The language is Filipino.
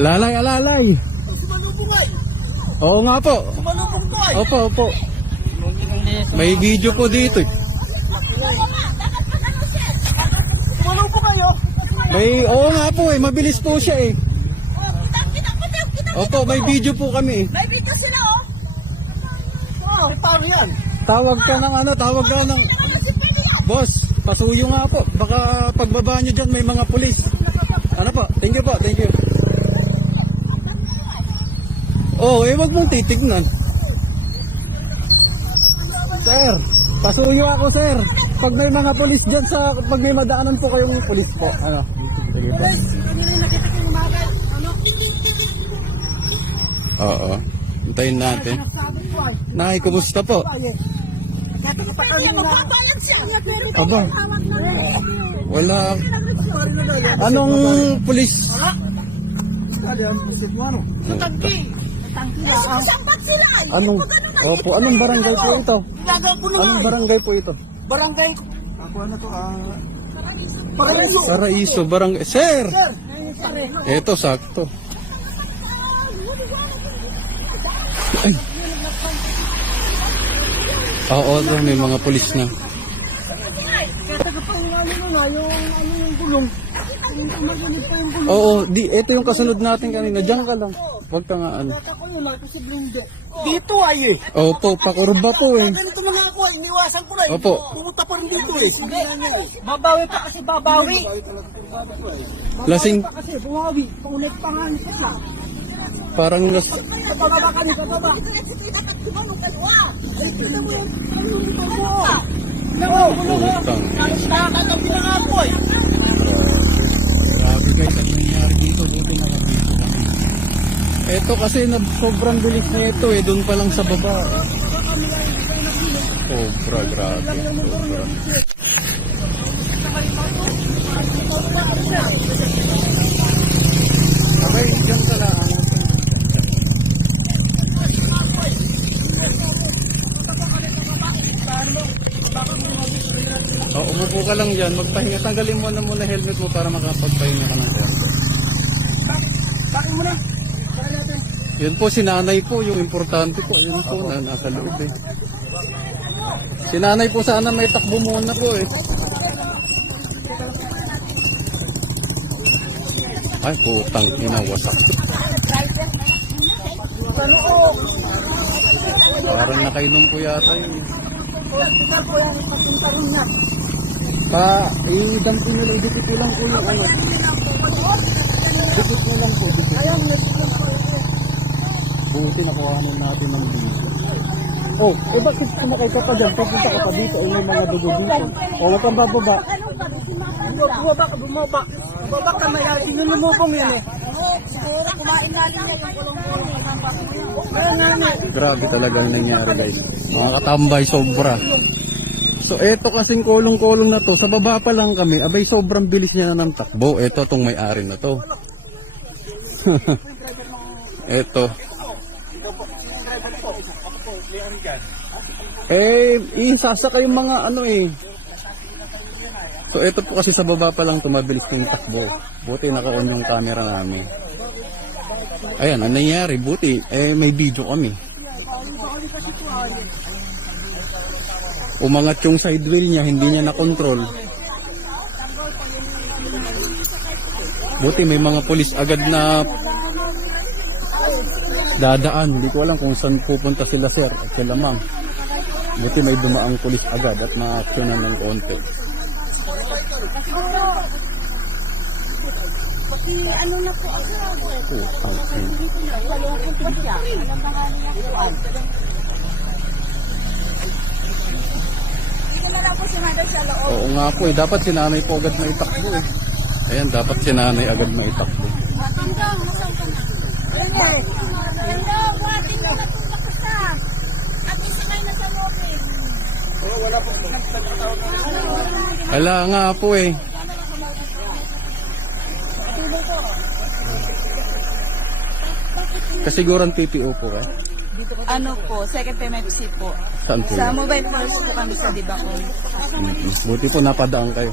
Alalay, alalay. Sumalubong ay. Oo nga po. Sumalubong to ay. Opo, opo. May video po dito. Sumalubong kayo. Oo nga po eh, mabilis po siya eh. Opo, may video po kami eh. May video sila oh. Paano yan? Tawag ka ng ano, tawag ka ng... Boss, pasuyo nga po. Baka pagbaba nyo dyan may mga pulis. Ano po? Thank you po, thank you. Oh, eh wag mong titignan. Sir, pasuyo ako sir. Pag may mga pulis dyan sa... Pag may madaanan po kayong pulis po. Ano? Sige po. Oo. Hintayin natin. Nay, kumusta po? Aba, wala. Anong pulis? Anong, opo, anong barangay po ito? Anong barangay po ito? Barangay. Ako ano to? Paraiso. Paraiso, barangay. Sir! Ito, sakto. Ay. Oo, may mga pulis na. Kaya tagapangingalo na nga yung gulong. Umaganit pa yung gulong. Oo, ito yung kasunod natin kanina. Diyan ka lang. Huwag ka nga ano. Ako yun lang kasi blinde. Dito ay eh. Opo, pakurba po eh. Ganito na nga ako ay iniwasan ko na eh. Opo. Pumunta pa rin dito eh. Babawi pa kasi babawi. Lasing, Pa kasi bumawi. Paulit pa nga nito siya. parang nas... Kapababa kami, kapababa. Putang. Nakakatabi na nga po eh. Grabe guys, ang nangyari dito. Buti nakapito kami. Ito kasi sobrang bilis na ito eh. Doon pa lang sa baba. Sobra, grabe. Sobra. Okay, dyan ka lang. Umupo ka lang dyan. Magpahinga. Tanggalin mo na muna helmet mo para makapagpahinga ka ng dyan. Bakit mo na? Yun po, si nanay po. Yung importante po. Yun po na nasa loob eh. Si nanay po sana may takbo muna po eh. Ay, putang ina, wasak. Parang nakainom po yata yun. I-dumpin nyo lang, dikit ko lang po yung ano. Dikit ko lang po, dikit. Buti nakuhanan natin ng video. Oh, eh bakit sumakay ka pa dyan? Pupunta ka pa dito, may mga dugo dito. O, wag kang bababa. Bumaba ka, bumaba. Bumaba ka na yan. Sinulumubong yan eh. Grabe talaga ang nangyari guys. Mga katambay, sobra. So eto kasing kulong-kulong na to, sa baba pa lang kami, abay sobrang bilis niya na ng takbo. Eto tong may-ari na to. Eto. Isasaka yung mga ano eh. So eto po kasi sa baba pa lang tumabilis yung takbo. Buti naka-on yung camera namin. Ayan, ang nangyari, buti, may video kami. Umangat yung side wheel niya, hindi niya na-control. Buti may mga pulis agad na dadaan. Hindi ko alam kung saan pupunta sila sir at sila ma'am. Buti may dumaang pulis agad at na-actionan ng konti. Ano na po ako? Oo nga po eh, dapat si nanay po agad na itakbo eh. Ayan, dapat si nanay agad na itakbo. Wala nga po eh. Kasiguran PPO po eh. Ano po, second PMFC po. Saan po Sa yun? mobile first po kami sa Dibacon. Buti po napadaan kayo.